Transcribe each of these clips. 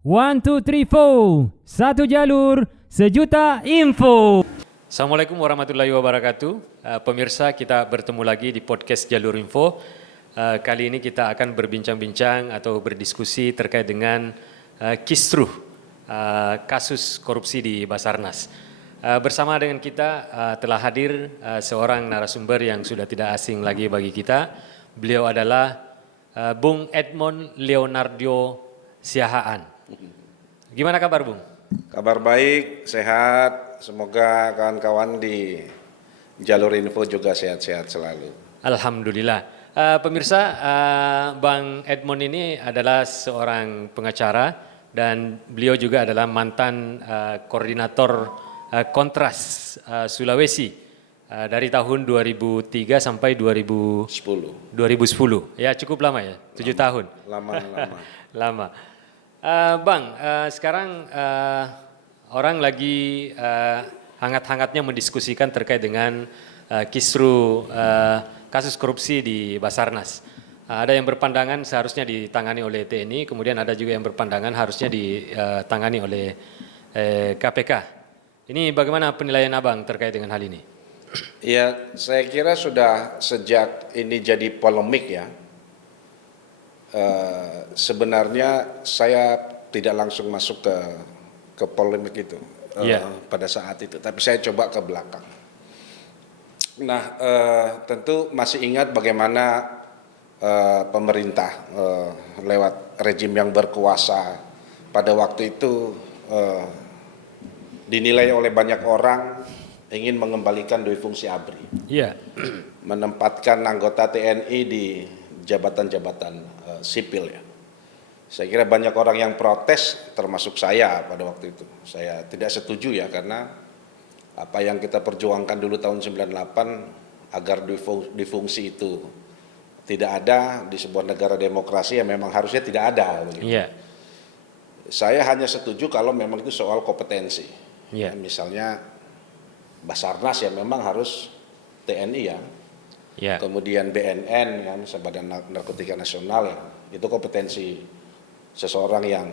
One, two, three, four. Satu jalur, sejuta info. Assalamualaikum warahmatullahi wabarakatuh. Pemirsa, kita bertemu lagi di podcast Jalur Info. Kali ini kita akan berbincang-bincang atau berdiskusi terkait dengan kisruh kasus korupsi di Basarnas. Bersama dengan kita telah hadir seorang narasumber yang sudah tidak asing lagi bagi kita. Beliau adalah Bung Edmond Leonardo Siahaan. Gimana kabar, Bung? Kabar baik, sehat. Semoga kawan-kawan di Jalur Info juga sehat-sehat selalu. Alhamdulillah. Pemirsa, Bang Edmond ini adalah seorang pengacara dan beliau juga adalah mantan koordinator Kontras Sulawesi dari tahun 2003 sampai 2010. Ya, cukup lama ya, 7 tahun. Lama. Lama. Bang, sekarang orang lagi hangat-hangatnya mendiskusikan terkait dengan kisruh kasus korupsi di Basarnas. Ada yang berpandangan seharusnya ditangani oleh TNI, kemudian ada juga yang berpandangan harusnya ditangani oleh KPK. Ini bagaimana penilaian Abang terkait dengan hal ini? Ya, saya kira sudah sejak ini jadi polemik ya. Sebenarnya saya tidak langsung masuk ke polemik itu pada saat itu, tapi saya coba ke belakang. Nah, tentu masih ingat bagaimana pemerintah lewat rejim yang berkuasa pada waktu itu dinilai oleh banyak orang ingin mengembalikan dui fungsi ABRI, menempatkan anggota TNI di jabatan-jabatan sipil ya. Saya kira banyak orang yang protes, termasuk saya pada waktu itu. Saya tidak setuju ya, karena apa yang kita perjuangkan dulu tahun 98 agar difungsi itu tidak ada di sebuah negara demokrasi yang memang harusnya tidak ada. Saya hanya setuju kalau memang itu soal kompetensi. Misalnya Basarnas ya memang harus TNI ya. Kemudian BNN kan, Badan Narkotika Nasional ya, itu kompetensi seseorang yang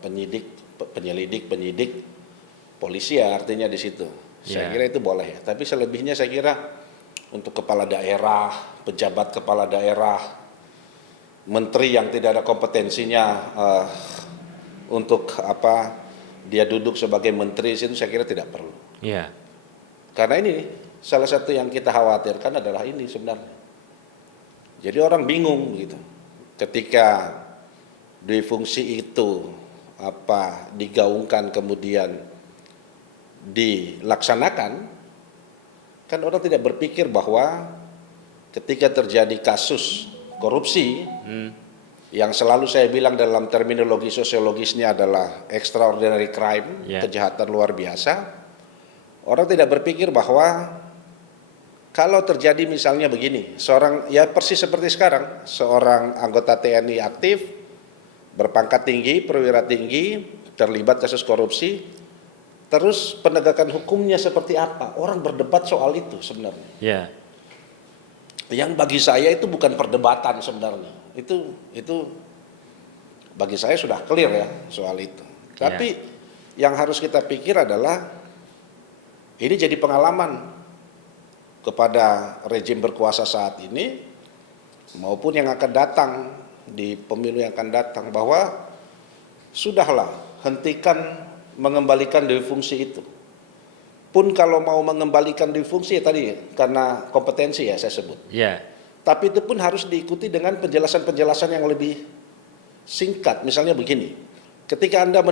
penyelidik, polisi ya artinya di situ. Saya kira itu boleh ya. Tapi selebihnya saya kira untuk kepala daerah, pejabat kepala daerah, menteri yang tidak ada kompetensinya untuk dia duduk sebagai menteri itu saya kira tidak perlu. Karena ini salah satu yang kita khawatirkan adalah ini sebenarnya. Jadi orang bingung gitu. Ketika dui fungsi itu digaungkan kemudian dilaksanakan, kan orang tidak berpikir bahwa ketika terjadi kasus korupsi yang selalu saya bilang dalam terminologi sosiologisnya adalah extraordinary crime, kejahatan luar biasa. Orang tidak berpikir bahwa kalau terjadi misalnya begini, seorang ya persis seperti sekarang, seorang anggota TNI aktif, berpangkat tinggi, perwira tinggi, terlibat kasus korupsi, terus penegakan hukumnya seperti apa? Orang berdebat soal itu sebenarnya. Yang bagi saya itu bukan perdebatan sebenarnya. Itu bagi saya sudah clear ya soal itu. Tapi yang harus kita pikir adalah ini jadi pengalaman kepada rejim berkuasa saat ini maupun yang akan datang di pemilu yang akan datang, bahwa sudahlah hentikan mengembalikan dui fungsi itu. Pun kalau mau mengembalikan dui fungsi ya tadi karena kompetensi ya saya sebut. Tapi itu pun harus diikuti dengan penjelasan-penjelasan yang lebih singkat. Misalnya begini. Ketika Anda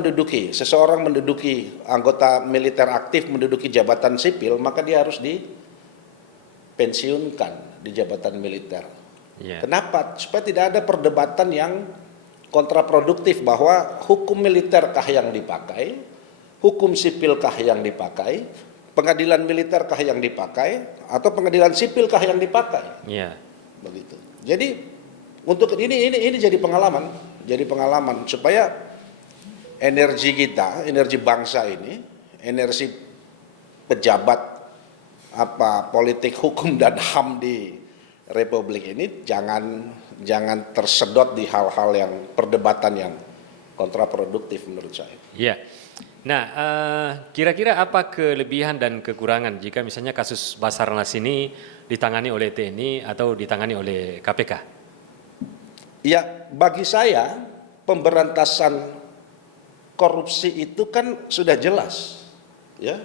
seseorang menduduki anggota militer aktif, menduduki jabatan sipil, maka dia harus dipensiunkan di jabatan militer. Kenapa? Supaya tidak ada perdebatan yang kontraproduktif bahwa hukum militerkah yang dipakai, hukum sipilkah yang dipakai, pengadilan militerkah yang dipakai, atau pengadilan sipilkah yang dipakai. Begitu. Jadi untuk ini jadi pengalaman supaya energi kita, energi bangsa ini, energi pejabat politik hukum dan HAM di Republik ini jangan tersedot di hal-hal yang perdebatan yang kontraproduktif menurut saya. Ya. Nah, kira-kira apa kelebihan dan kekurangan jika misalnya kasus Basarnas ini ditangani oleh TNI atau ditangani oleh KPK? Ya, bagi saya pemberantasan korupsi itu kan sudah jelas, ya,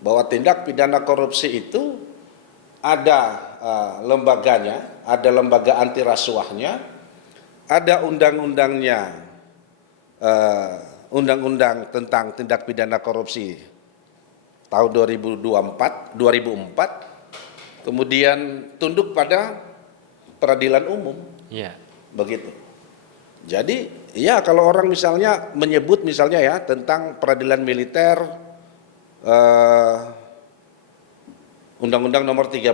bahwa tindak pidana korupsi itu ada lembaganya, ada lembaga anti rasuahnya, ada undang-undangnya, undang-undang tentang tindak pidana korupsi tahun 2004, kemudian tunduk pada peradilan umum, Ya. begitu. Jadi ya kalau orang misalnya menyebut misalnya ya tentang peradilan militer, Undang-Undang nomor 31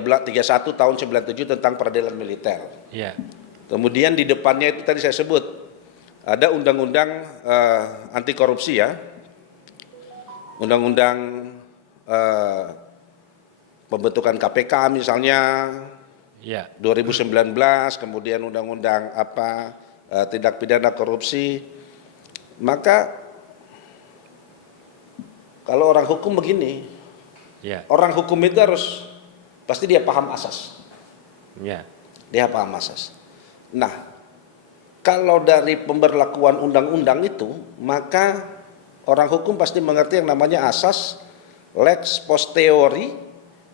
tahun 97 tentang peradilan militer. Ya. Kemudian di depannya itu tadi saya sebut ada undang-undang anti korupsi ya, undang-undang pembentukan KPK misalnya Ya. 2019, kemudian undang-undang tindak pidana korupsi. Maka kalau orang hukum begini, Ya. orang hukum itu harus pasti dia paham asas. Ya. Dia paham asas. Nah, kalau dari pemberlakuan undang-undang itu, maka orang hukum pasti mengerti yang namanya asas lex posteriori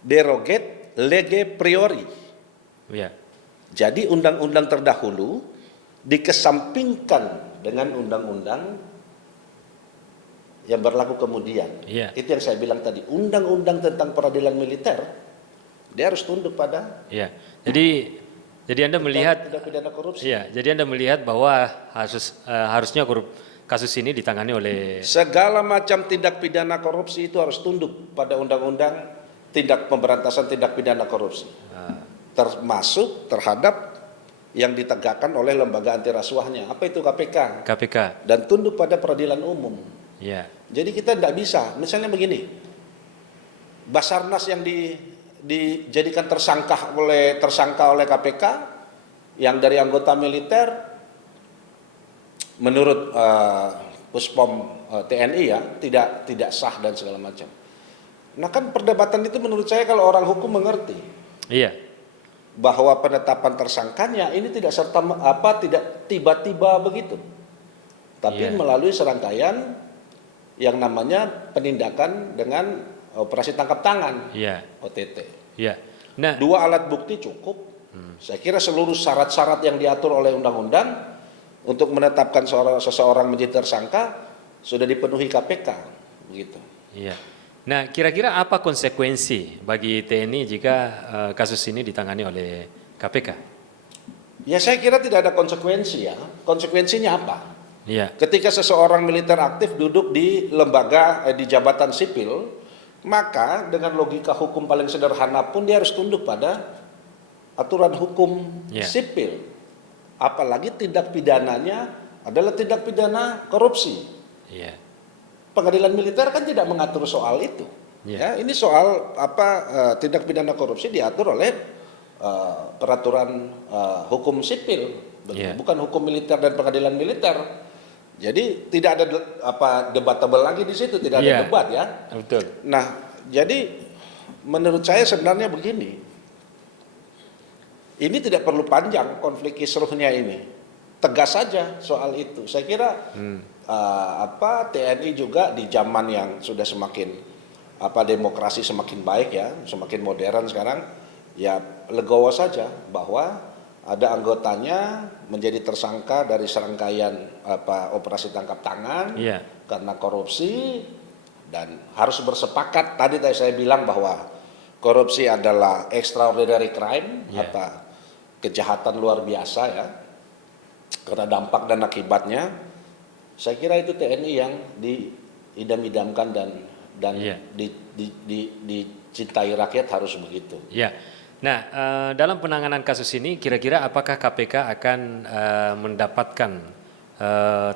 derogat lege priori. Ya. Jadi undang-undang terdahulu dikesampingkan dengan undang-undang yang berlaku kemudian. Iya. Itu yang saya bilang tadi, undang-undang tentang peradilan militer, dia harus tunduk pada Ya. Jadi Anda melihat tindak pidana korupsi. ya, jadi Anda melihat bahwa harusnya kasus ini ditangani oleh Segala macam tindak pidana korupsi itu harus tunduk pada undang-undang pemberantasan tindak pidana korupsi. Termasuk terhadap yang ditegakkan oleh lembaga anti rasuahnya. Apa itu KPK? KPK. Dan tunduk pada peradilan umum. Ya. Jadi kita tidak bisa, misalnya begini, Basarnas yang dijadikan tersangka oleh KPK, yang dari anggota militer, menurut Puspom TNI ya, tidak sah dan segala macam. Nah kan perdebatan itu menurut saya kalau orang hukum mengerti. Iya. Bahwa penetapan tersangkanya ini tidak tiba-tiba begitu, tapi melalui serangkaian yang namanya penindakan dengan operasi tangkap tangan, OTT. Iya. Nah, 2 alat bukti cukup. Saya kira seluruh syarat-syarat yang diatur oleh undang-undang untuk menetapkan seseorang menjadi tersangka sudah dipenuhi KPK, begitu. iya. Nah, kira-kira apa konsekuensi bagi TNI jika kasus ini ditangani oleh KPK? Ya saya kira tidak ada konsekuensi ya. Konsekuensinya apa? Iya. Ketika seseorang militer aktif duduk di lembaga, di jabatan sipil, maka dengan logika hukum paling sederhana pun dia harus tunduk pada aturan hukum sipil. Apalagi tindak pidananya adalah tindak pidana korupsi. Iya. Pengadilan militer kan tidak mengatur soal itu. Ya, ini soal tindak pidana korupsi diatur oleh peraturan hukum sipil, bukan hukum militer dan pengadilan militer. Jadi tidak ada debatable lagi di situ, tidak ada debat ya. Betul. Nah, jadi menurut saya sebenarnya begini, ini tidak perlu panjang konflik kisruhnya ini, tegas saja soal itu. Saya kira TNI juga di zaman yang sudah semakin demokrasi semakin baik ya, semakin modern sekarang, ya legowo saja bahwa ada anggotanya menjadi tersangka dari serangkaian operasi tangkap tangan karena korupsi, dan harus bersepakat. Tadi saya bilang bahwa korupsi adalah extraordinary crime, kejahatan luar biasa ya, karena dampak dan akibatnya. Saya kira itu TNI yang diidam-idamkan dan dicintai rakyat harus begitu. Ya. Nah, dalam penanganan kasus ini kira-kira apakah KPK akan mendapatkan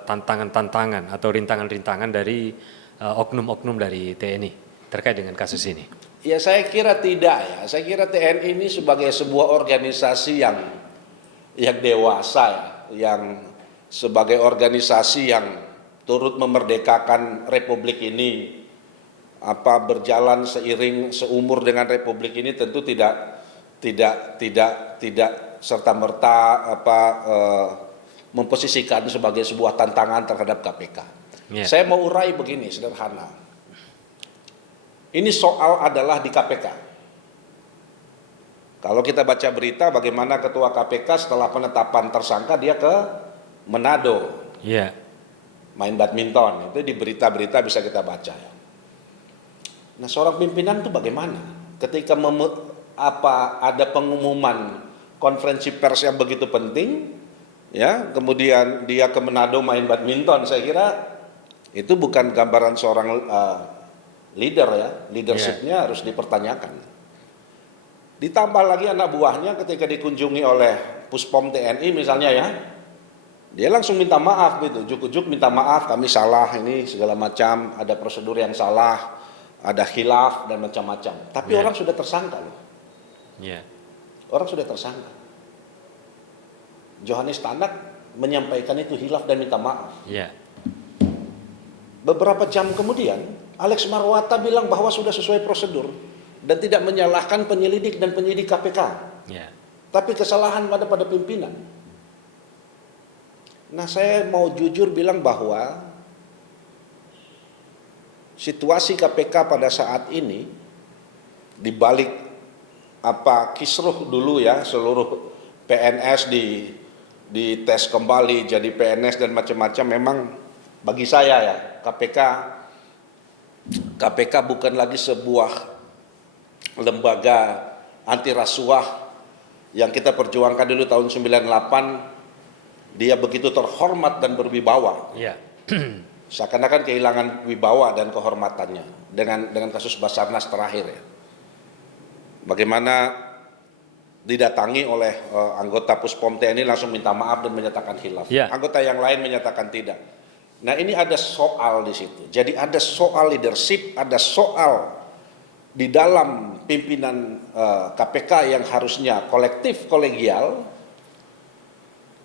tantangan-tantangan atau rintangan-rintangan dari oknum-oknum dari TNI terkait dengan kasus ini? Ya saya kira tidak ya. Saya kira TNI ini sebagai sebuah organisasi yang dewasa ya, yang sebagai organisasi yang turut memerdekakan Republik ini, berjalan seumur dengan Republik ini, tentu tidak serta merta memposisikan sebagai sebuah tantangan terhadap KPK. Yeah. Saya mau urai begini, sederhana. Ini soal adalah di KPK. Kalau kita baca berita bagaimana Ketua KPK setelah penetapan tersangka dia ke Manado, main badminton, itu di berita-berita bisa kita baca. Nah, seorang pimpinan itu bagaimana ketika ada pengumuman konferensi pers yang begitu penting, ya, kemudian dia ke Manado main badminton. Saya kira itu bukan gambaran seorang leader, ya. Leadershipnya harus dipertanyakan. Ditambah lagi anak buahnya ketika dikunjungi oleh Puspom TNI misalnya, ya, dia langsung minta maaf gitu, juk-juk minta maaf, kami salah ini segala macam, ada prosedur yang salah, ada khilaf dan macam-macam. Tapi orang sudah tersangka loh. Orang sudah tersangka. Johannes Tanak menyampaikan itu khilaf dan minta maaf. Beberapa jam kemudian, Alex Marwata bilang bahwa sudah sesuai prosedur dan tidak menyalahkan penyelidik dan penyidik KPK. Tapi kesalahan pada pimpinan. Nah, saya mau jujur bilang bahwa situasi KPK pada saat ini, dibalik kisruh dulu, ya, seluruh PNS di tes kembali jadi PNS dan macam-macam, memang bagi saya, ya, KPK bukan lagi sebuah lembaga anti rasuah yang kita perjuangkan dulu tahun 98. Dia begitu terhormat dan berwibawa. Seakan-akan kehilangan wibawa dan kehormatannya dengan kasus Basarnas terakhir, ya. Bagaimana didatangi oleh anggota Puspom TNI langsung minta maaf dan menyatakan khilaf. Anggota yang lain menyatakan tidak. Nah, ini ada soal di situ. Jadi ada soal leadership, ada soal di dalam pimpinan KPK yang harusnya kolektif, kolegial,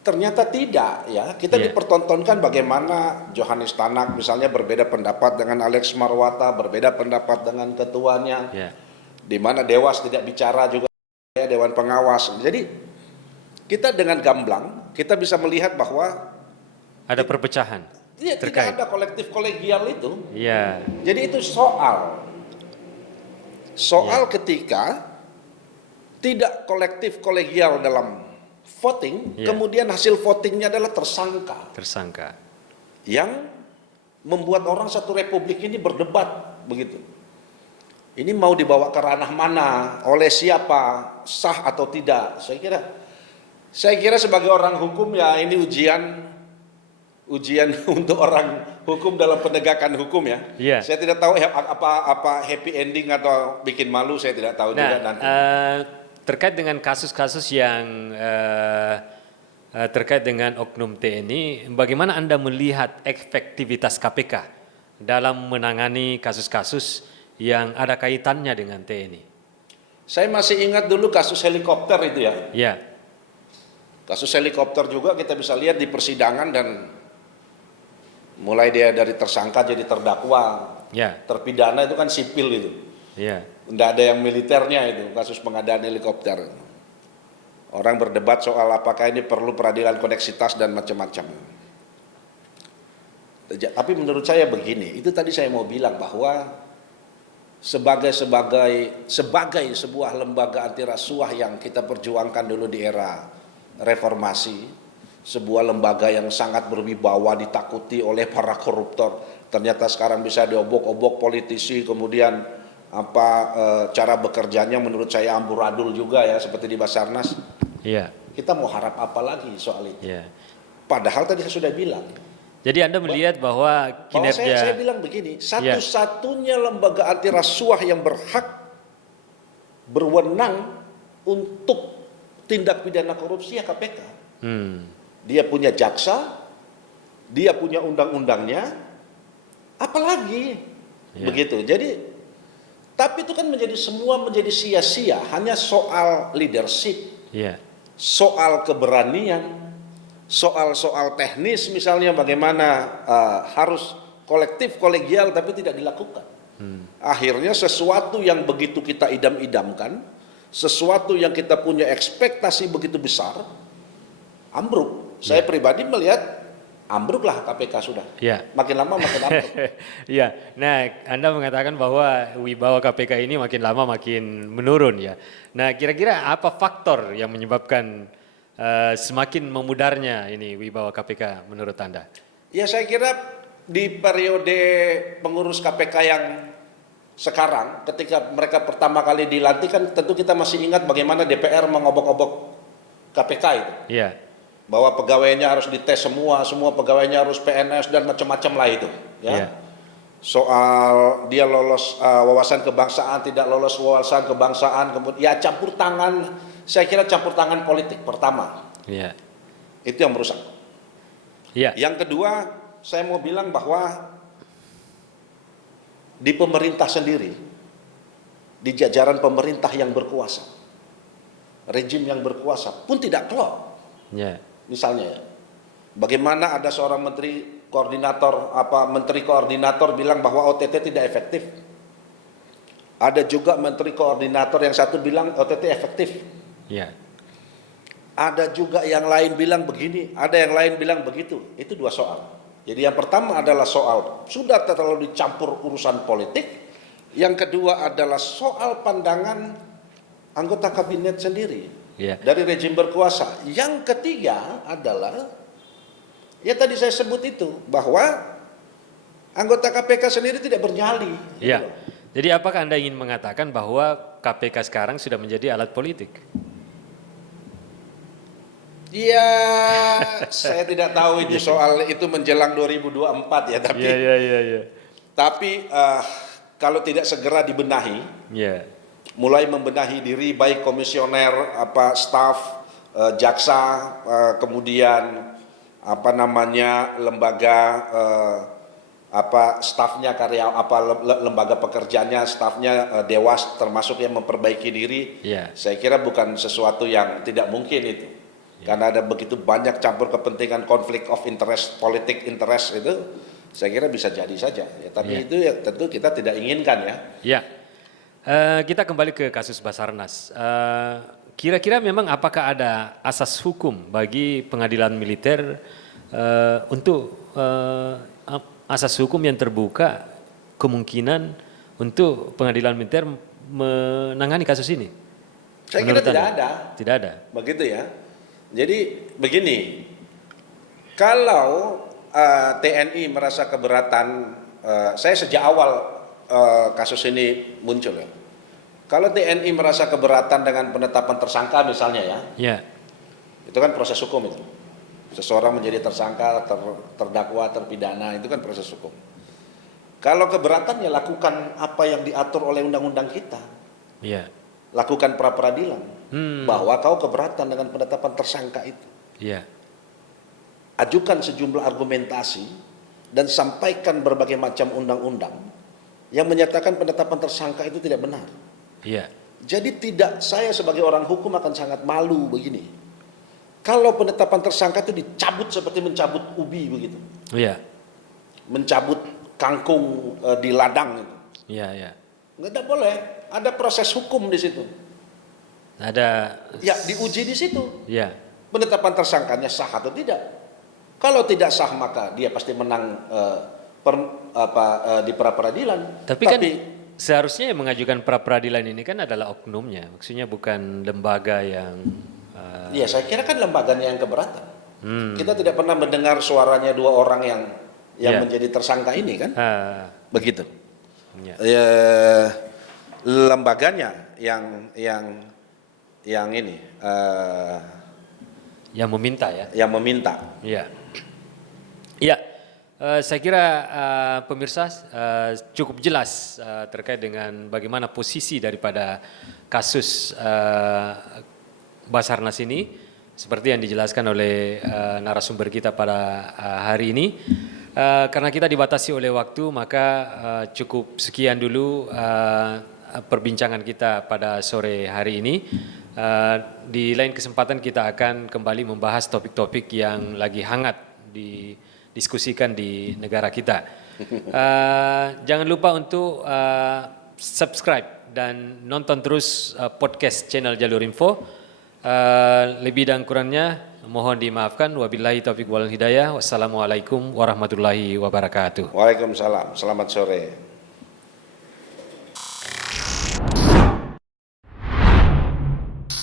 ternyata tidak, ya. Kita dipertontonkan bagaimana Johannes Tanak misalnya berbeda pendapat dengan Alex Marwata, berbeda pendapat dengan ketuanya, di mana Dewas tidak bicara juga, ya, Dewan Pengawas. Jadi kita dengan gamblang kita bisa melihat bahwa ada perpecahan. Tidak ada kolektif kolegial itu. Jadi itu soal ketika tidak kolektif kolegial dalam voting, kemudian hasil votingnya adalah tersangka yang membuat orang satu republik ini berdebat begitu. Ini mau dibawa ke ranah mana, oleh siapa, sah atau tidak. Saya kira sebagai orang hukum, ya, ini ujian untuk orang hukum dalam penegakan hukum, ya. Saya tidak tahu apa happy ending atau bikin malu, saya tidak tahu juga nanti. Terkait dengan kasus-kasus yang terkait dengan oknum TNI, bagaimana Anda melihat efektivitas KPK dalam menangani kasus-kasus yang ada kaitannya dengan TNI? Saya masih ingat dulu kasus helikopter itu, ya. Kasus helikopter juga kita bisa lihat di persidangan, dan mulai dia dari tersangka jadi terdakwa, terpidana itu kan sipil itu. Tidak ada yang militernya itu, kasus pengadaan helikopter. Orang berdebat soal apakah ini perlu peradilan koneksitas dan macam-macam. Tapi menurut saya begini, itu tadi saya mau bilang bahwa sebagai sebuah lembaga anti rasuah yang kita perjuangkan dulu di era reformasi, sebuah lembaga yang sangat berwibawa, ditakuti oleh para koruptor, ternyata sekarang bisa diobok-obok politisi, kemudian cara bekerjanya menurut saya amburadul juga, ya, seperti di Basarnas. Kita mau harap apa lagi soal itu? Padahal tadi saya sudah bilang. Jadi Anda melihat bahwa kinerja... Saya bilang begini, satu-satunya lembaga anti rasuah yang berhak berwenang untuk tindak pidana korupsi, ya, KPK. Dia punya jaksa, dia punya undang-undangnya, apalagi begitu. Jadi, tapi itu kan semua menjadi sia-sia, hanya soal leadership, soal keberanian, soal-soal teknis misalnya bagaimana harus kolektif kolegial tapi tidak dilakukan. Akhirnya sesuatu yang begitu kita idam-idamkan, sesuatu yang kita punya ekspektasi begitu besar, ambruk. Saya pribadi melihat ambruklah KPK sudah. Ya. Makin lama makin ambruk. Ya, nah Anda mengatakan bahwa wibawa KPK ini makin lama makin menurun ya. Nah kira-kira apa faktor yang menyebabkan semakin memudarnya ini wibawa KPK menurut Anda? Ya saya kira di periode pengurus KPK yang sekarang ketika mereka pertama kali dilantik kan tentu kita masih ingat bagaimana DPR mengobok-obok KPK itu. Iya. Bahwa pegawainya harus dites semua pegawainya harus PNS dan macam-macam lah itu. Ya. Iya. Soal dia lolos wawasan kebangsaan, tidak lolos wawasan kebangsaan, kemudian ya campur tangan, saya kira campur tangan politik pertama. Iya. Itu yang merusak. Iya. Yang kedua, saya mau bilang bahwa di pemerintah sendiri, di jajaran pemerintah yang berkuasa, rejim yang berkuasa pun tidak klop. Iya. Misalnya ya, bagaimana ada seorang menteri koordinator bilang bahwa OTT tidak efektif. Ada juga menteri koordinator yang satu bilang OTT efektif. Iya. Ada juga yang lain bilang begini, ada yang lain bilang begitu. Itu dua soal. Jadi yang pertama adalah soal sudah terlalu dicampur urusan politik. Yang kedua adalah soal pandangan anggota kabinet sendiri. Iya. Dari rejim berkuasa. Yang ketiga adalah ya tadi saya sebut itu bahwa anggota KPK sendiri tidak bernyali. Iya. Jadi apakah Anda ingin mengatakan bahwa KPK sekarang sudah menjadi alat politik? Ya, saya tidak tahu itu soal itu menjelang 2024 ya, tapi Iya. tapi kalau tidak segera dibenahi, Iya. mulai membenahi diri baik komisioner, staf, jaksa, kemudian lembaga stafnya lembaga pekerjanya, stafnya dewas termasuk yang memperbaiki diri. Iya. Saya kira bukan sesuatu yang tidak mungkin itu. Karena ada begitu banyak campur kepentingan, konflik of interest, politik interest itu, saya kira bisa jadi saja. Ya, tapi itu ya tentu kita tidak inginkan ya. Ya, kita kembali ke kasus Basarnas. Kira-kira memang apakah ada asas hukum bagi pengadilan militer untuk asas hukum yang terbuka kemungkinan untuk pengadilan militer menangani kasus ini? Saya kira tidak Anda? ada. Tidak ada. Begitu ya. Jadi begini, kalau TNI merasa keberatan, saya sejak awal kasus ini muncul ya. Kalau TNI merasa keberatan dengan penetapan tersangka misalnya ya, itu kan proses hukum itu. Seseorang menjadi tersangka, terdakwa, terpidana, itu kan proses hukum. Kalau keberatan ya lakukan apa yang diatur oleh undang-undang kita. Iya. Lakukan pra-peradilan bahwa kau keberatan dengan penetapan tersangka itu. Iya. Ajukan sejumlah argumentasi dan sampaikan berbagai macam undang-undang yang menyatakan penetapan tersangka itu tidak benar. Iya. Jadi saya sebagai orang hukum akan sangat malu begini. Kalau penetapan tersangka itu dicabut seperti mencabut ubi begitu. Iya. Mencabut kangkung di ladang itu. Iya. Nggak boleh. Ada proses hukum di situ. Ada. Ya diuji di situ. Iya. Penetapan tersangkanya sah atau tidak. Kalau tidak sah maka dia pasti menang di pra-peradilan. Tapi kan seharusnya yang mengajukan pra-peradilan ini kan adalah oknumnya, maksudnya bukan lembaga yang. Iya, saya kira kan lembaganya yang keberatan. Kita tidak pernah mendengar suaranya dua orang yang menjadi tersangka ini kan, begitu. Ya, lembaganya yang ini, yang meminta ya. Yang meminta. Iya. Iya. Saya kira pemirsa cukup jelas terkait dengan bagaimana posisi daripada kasus Basarnas ini seperti yang dijelaskan oleh narasumber kita pada hari ini. Karena kita dibatasi oleh waktu maka cukup sekian dulu perbincangan kita pada sore hari ini. Di lain kesempatan kita akan kembali membahas topik-topik yang lagi hangat didiskusikan di negara kita. Jangan lupa untuk subscribe dan nonton terus podcast channel Jalur Info. Lebih dan kurangnya mohon dimaafkan. Wabillahi taufiq wal hidayah. Wassalamualaikum warahmatullahi wabarakatuh. Waalaikumsalam. Selamat sore.